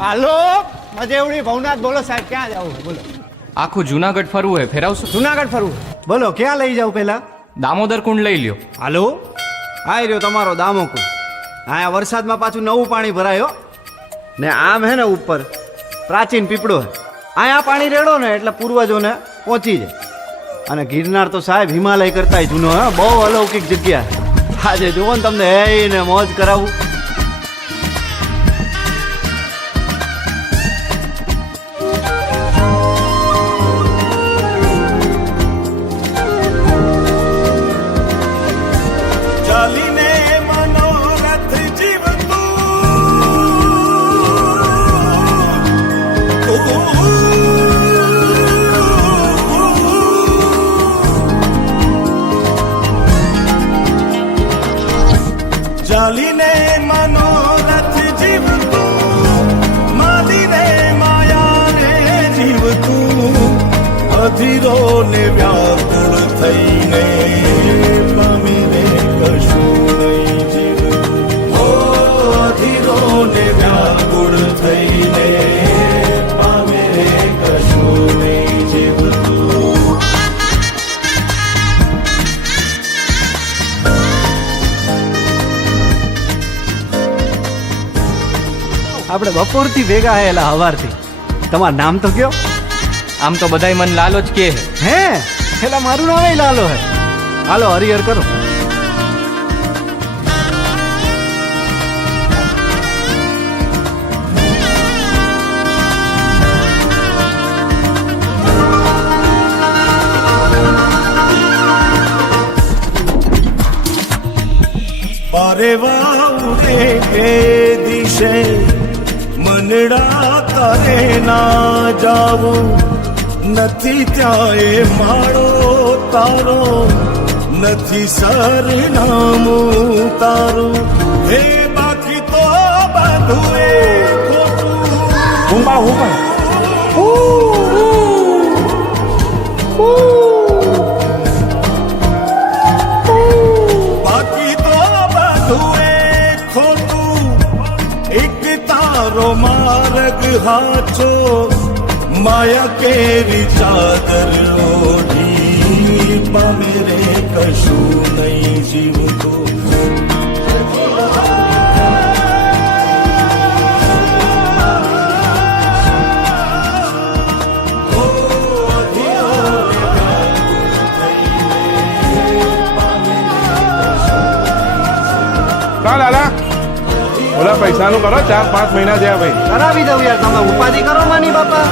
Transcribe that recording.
હાલો મજેવડી ભવનાથ બોલો સાહેબ, ક્યાં જાવ બોલો? આખું જુનાગઢ ફરવું હે, ફેરાવશો? જુનાગઢ ફરવું બોલો, ક્યાં લઈ જાવ પેલા? દામોદર કુંડ લઈ લ્યો. હાલો આ રહ્યો તમારો દામોકુંડ. અહીંયા વરસાદમાં પાછું નવું પાણી ભરાયો ને આમ હે ને ઉપર પ્રાચીન પીપળો હે. અહીંયા પાણી રેડો ને એટલે પૂર્વજોને પહોંચી જાય. અને ગિરનાર તો સાહેબ હિમાલય કરતાંય જૂનો હે, બહુ અલૌકિક જગ્યા. આજે જુઓ ને તમને હે ને મોજ કરાવું. ચાલીને મનોરથ જીવતું, માલીને માયાને જીવતું, અધીરો ને વ્યાકુળ થઈને પામીને કશું નહીં જીવતું. ઓ અધીરો ને વ્યાકુળ થઈને પામીને કશું નહીં જીવતું. આપણે બપોરથી ભેગા આયેલા હવારથી. તમારું નામ તો કયો? આમ તો બધાય મન લાલો જ કે હે પેલા મારું નામ લાલો હે. હાલો હરિહર કરો. પારેવા ઉડે કે દિશે મનડા તારે ના જાવું, નથી ત્યાં એ માળો તારો, નથી સરનામું તારું. હે બાકી તો બધું એ ખોટું. બાકી તો બધું એ ખોટું, એક તારો માર્ગ હાચો, માયા કેરી ચાદર ઓઢી પામે રે કશું નહીં જીવતું. લાલા ઓલા પૈસાનું કરો, 4-5 મહિના થયા ભાઈ. કરાવી દઉં યાર, તમે ઉપાધિ કરો માની બાપા.